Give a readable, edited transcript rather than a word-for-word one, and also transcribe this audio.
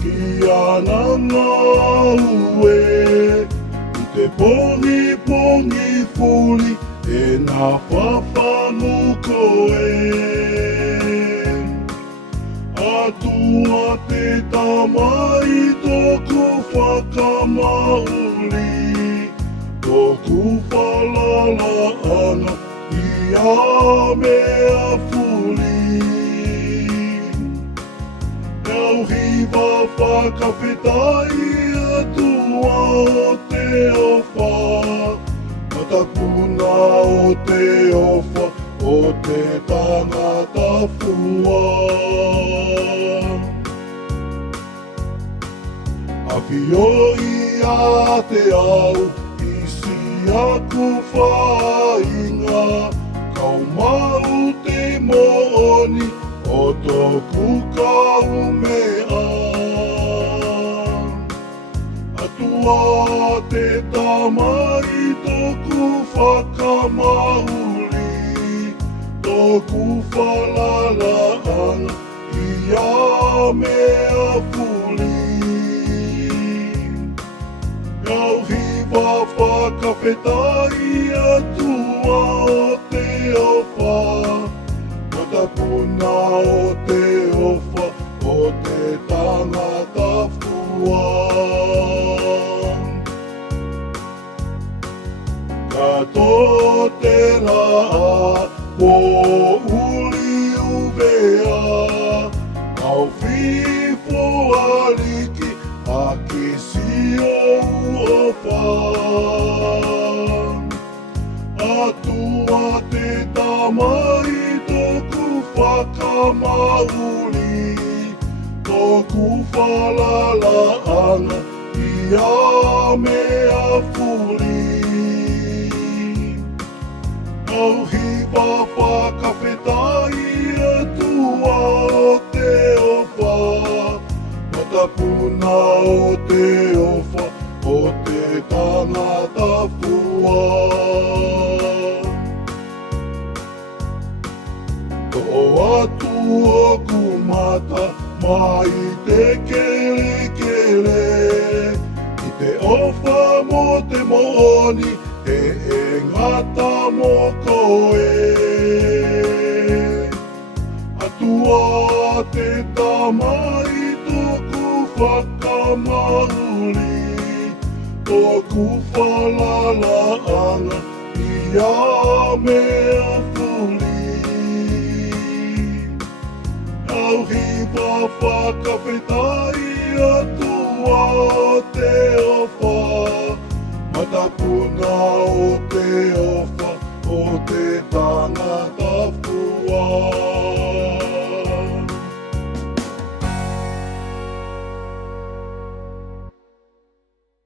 Kia nganga ue I te pongi fuli E nā whawhanu koe Atua te tamai tōku whakamauli Tōku whalala ana I a mea fuli Nau hiwa whakawhetai atua o te ofa Matapuna o te ofa o te tangata fua Awhioi a te au isi aku whainga Kau mau te mooni o tōku kau mea Atua te tamai tōku whakamauli Tōku whalala ana I a mea fuli Kau hiwa whakawhetai atua o te ofa Matapuna o te ofa o te tangata fua Ka tō te raa o uli uvea Au whifo aliki a kisi o uofa Atua te tamai tōku whakamauli Tōku whalala ana I a mea fuli Kau hiwa whakawhetai atua o te ofa Matapuna o te ofa o te tangata fua Tō atu o kumata mai te kele I te ofa mo te mooni E ngata mo koe Atua te tamai tōku whakamauli Tōku whalala ana I a mea fuli Au hiwa whakawhetai atua o te ofa Matapuna o te ofa o te tangata fua